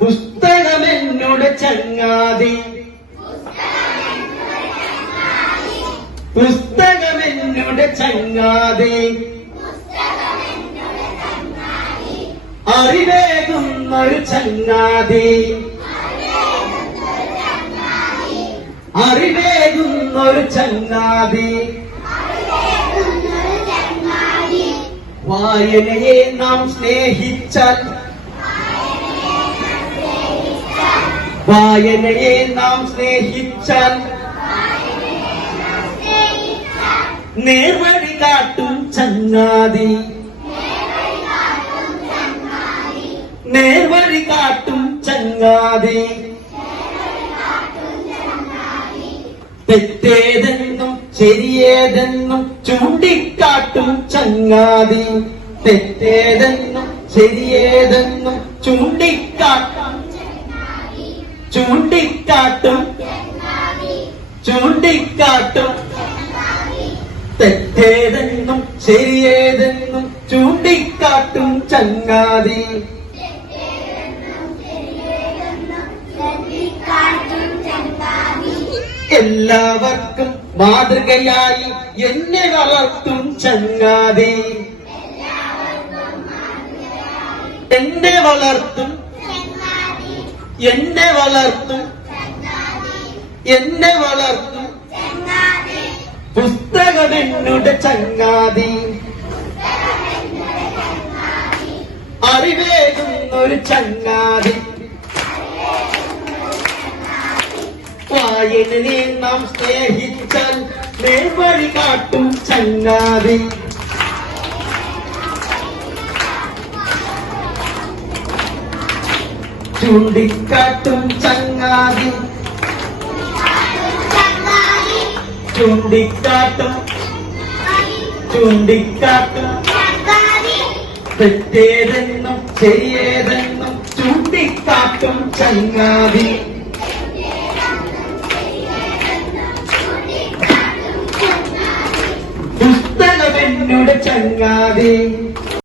പുസ്തകമെന്നോട് ചങ്ങാതി. പുസ്തകമെന്നോട് ചങ്ങാതി. അറിവേകുന്നൊരു ചങ്ങാതി. അറിവേകുന്നൊരു ചങ്ങാതി. വായനയെ നാം സ്നേഹിച്ചാൽ വായനയെ നാം സ്നേഹിച്ചാൽ നേർവഴി കാട്ടും ചങ്ങാതി. നേർവഴി കാട്ടും ചങ്ങാതി. തെറ്റേതെന്നും ശരിയേതെന്നും ചൂണ്ടിക്കാട്ടും ചങ്ങാതി. തെറ്റേതെന്നും ശരിയേതെന്നും ചൂണ്ടിക്കാട്ടും ചൂണ്ടിക്കാട്ടും. ചൂണ്ടിക്കാട്ടും. തെറ്റേതെന്നും ശരിയേതെന്നും ചൂണ്ടിക്കാട്ടും ചങ്ങാതി. എല്ലാവർക്കും മാതൃകയായി എന്നെ വളർത്തും ചങ്ങാതി. എന്നെ വളർത്തും എന്നെ വളർത്തും. എന്നെ വളർത്തും. പുസ്തകമെന്നുടെ ചങ്ങാതി. അറിവേകുന്നൊരു ചങ്ങാതി. വായനെ നാം സ്നേഹിച്ചാൽ നേർവഴി കാട്ടും ചങ്ങാതി. ചൂണ്ടിക്കാട്ടും ചങ്ങാതി. ചൂണ്ടിക്കാട്ടും ചൂണ്ടിക്കാട്ടും തെറ്റേതെന്നും ചെയ്യേതെന്നും ചൂണ്ടിക്കാട്ടും ചങ്ങാതി. പുസ്തകമെന്നുടെ ചങ്ങാതി.